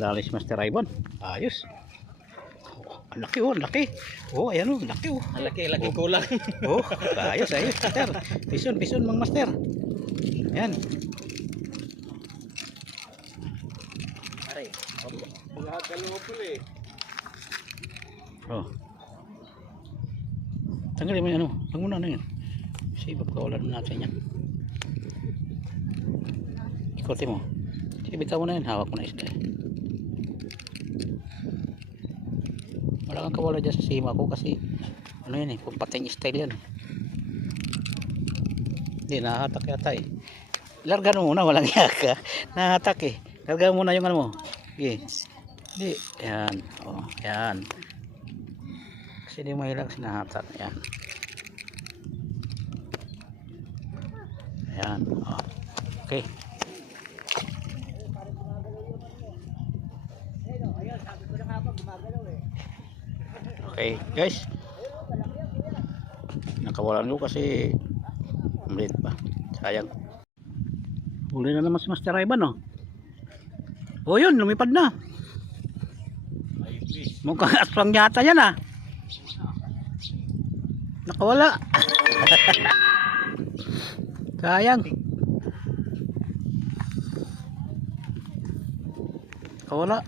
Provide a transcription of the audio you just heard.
Nakadali si Master Ivan. Ayos. Ang laki oh, ang laki. Oh, ayan oh, laki oh. Ang laki kulang. Oh, ayos, ayos, Master. Pison, Mang Master. Ayan. Aray. Lahat dalawa pala eh. Oh. Tanggalin mo yan ano. Huwag mo na ano yun. Kasi ipapakawalan natin yan. Ikotin mo. Sige, bitaw mo na yan. Hawak mo na isda eh. Wala kang kawala dyan sa sima ko kasi ano yan eh, pating style yan. Hindi, nahatak yata eh. Largan mo muna, walang yaka. Nahatak eh. Largan mo muna yung ano mo. Sige. Hindi. Yan. O, yan. Kasi di mahilang sinahatak. Yan. Yan. O. Okay. Okay guys, nakawalan ko kasi maliit pa, sayang. Huli na naman si Master Ivan oh. Oh yun, lumipad na. Mukhang aswang yata yan ah. Nakawala. Sayang. Nakawala.